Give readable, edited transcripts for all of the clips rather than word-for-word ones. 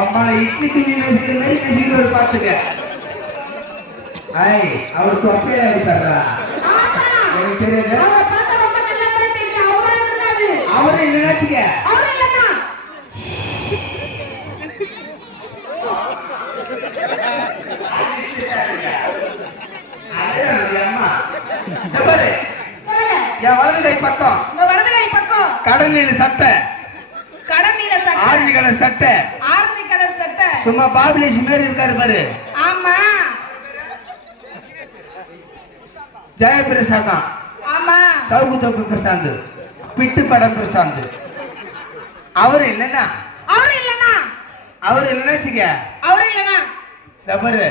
உம்மால இட்லி துணி நெசிக்கிற மாதிரி நெசிக்கிற பாத்துக்க. ஐய் அவர் தொப்பையா இருக்காரா? எனக்கு தெரியாது. அவரு இல்லைனாச்சுக்க என் வலது கை பக்கம் கடல் நீல சட்டை ஆரஞ்சு கலர் சட்டை சும்மா பாபிலேஷ் மாதிரி இருக்காரு பாரு. ஆமா ஜெயபிரசாத் தான். ஆமா சவுகுதோப்பு பிரசாந்த் பிட்டு படம் பிரசாந்த். அவரு இல்லைன்னா பாரு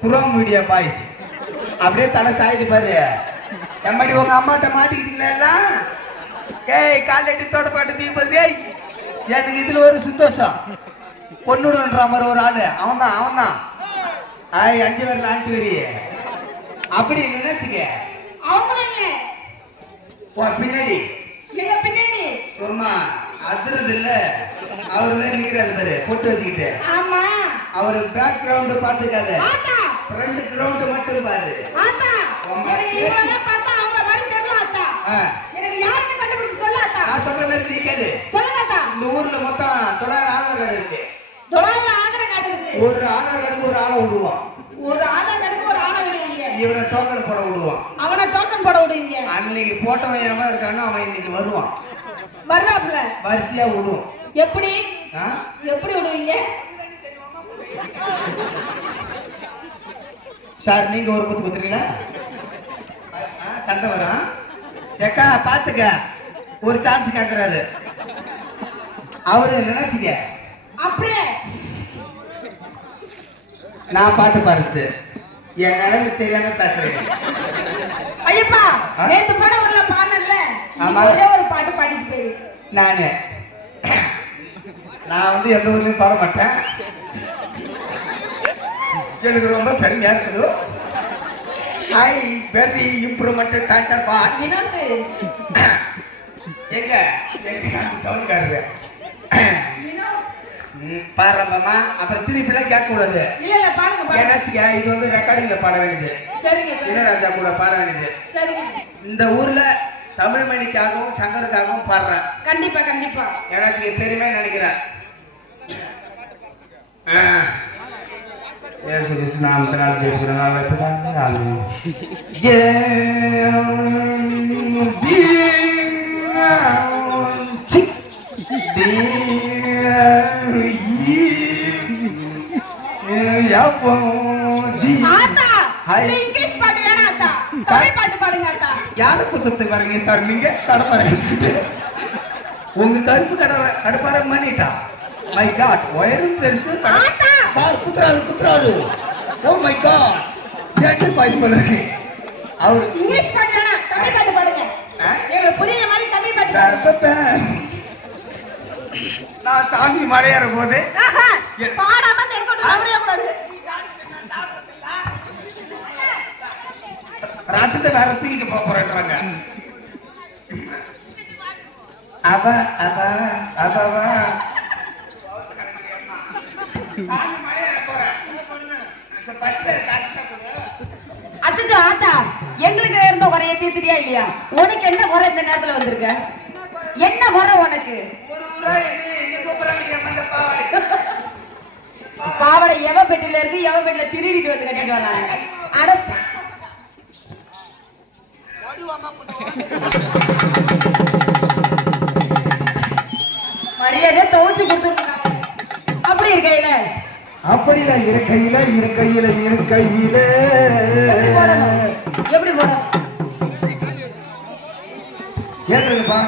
குரோம் மீடியா பாய்ஸ் அப்படியே தலை சாயுது பாரு. எம்மாடி உங்க அம்மாட்ட மாட்டிக்கிட்டீங்களா எல்லாம்? ஏய் காலடி தோட்டப்பாட்டு தீபதி எனக்கு இதுல ஒரு சந்தோஷம். பொண்ணுடுன்ற மாதிரி ஒரு ஆளு அவன் தான். ஆய் 5 பேர்ல 5 பேரி அப்படி நினைச்சுக்க. பின்னாடி சும்மா அதிரது இல்ல அவரு நிக்கிறாரு பாரு பொட்டு வச்சுக்கிட்டு. அவரு பேக் கிரவுண்ட் பாத்துக்காத ஃப்ரண்ட் கிரவுண்ட் மட்டும் பாரு. நான் சொல்ற மாதிரி நீ கேளு. இந்த ஊர்ல மொத்தம் 900 ஆதார் கார்டு இருக்கு. ஒரு ஆதார் கார்டுக்கு ஒரு ஆளை விடுவான். இவனை டோக்கன் போட விடுவீங்க. அன்னைக்கு போட்டவன் ஏமா இருக்கானோ அவன் இன்னைக்கு வருவான். வரிசையா விடுவோம். எப்படி விடுவீங்க சார்? நீங்க ஒரு குத்து குத்துறீங்களா? சண்டை வரும். ஏக்கா பாத்துக்க ஒரு சான்ஸ் கேக்குறாரு அவரு நினைச்சுக்க. அப்படியே நான் பாட்டு பாடுறது என் நிலைமை தெரியாம பேசுறேன். ஐயப்பா நேத்து பாட ஒரு பாடல ஒரே ஒரு பாட்டு பாடிட்டு போய் நான் வந்து எந்த ஊர்லயும் பாட மாட்டேன். எனக்கு ரொம்ப பெருமையா இருக்குது. ஐ வெரி இம்ப்ரூவ்மெண்ட் டாச்சர் பா எங்க கவுன்காரு பாடுறம்மா. அப்புறம் திருப்பிலாம் கேட்க கூடாது. ஏன்னாச்சுக்க இது வந்து ரெக்கார்டிங்ல பாட வேண்டியது. இளையராஜா கூட பாட வேண்டியது. இந்த ஊர்ல தமிழ் மணிக்காகவும் சங்கருக்காகவும் பாடுறேன். கண்டிப்பா ஏன்னாச்சுக்க பெருமையா நினைக்கிறேன். ஏசு கிறிஸ்து நாமத்தினால் ஜெயிக்கிறனால இங்கிலீஷ் பாட்டு வேணாம். தமிழ் பாட்டு பாடுங்க. யார புத்தகத்துக்கு வரீங்க சார்? நீங்க கடப்பாறை உங்க கடுப்பாறை பண்ணிட்டா. மை காட் ஒயரும் பெருசு சார் குத்துறாரு. Oh my god theatre boys போல இருக்கு. அவர் இங்கிலீஷ் பாட்டு வேணாம், தமிழ் பாட்டு பாடுங்க. எங்களுக்கு புரியுற மாதிரி தமிழ் பாட்டு. நான் சாமி மலையேற போது பாடாம கூடாது. ரசத்தை வேற தூக்கிட்டு போறாங்க. அச்சோ ஆத்தா எங்களுக்கு இருந்த குறைய தீர்த்தியா இல்லையா? உனக்கு என்ன குறை இந்த நேரத்துல வந்திருக்க? என்ன குறை உனக்கு? பாவடை எவ பெட்டில இருக்கு, எவ பெட்டில திருடிட்டு வந்து கட்டிட்டு வராங்க. அரசு மரியாதை துவச்சு கொடுத்துருக்காங்க. அப்படி இருக்கையில அப்படிலாம் இருக்கையில எப்படி போடணும் ஏற்றுப்பா.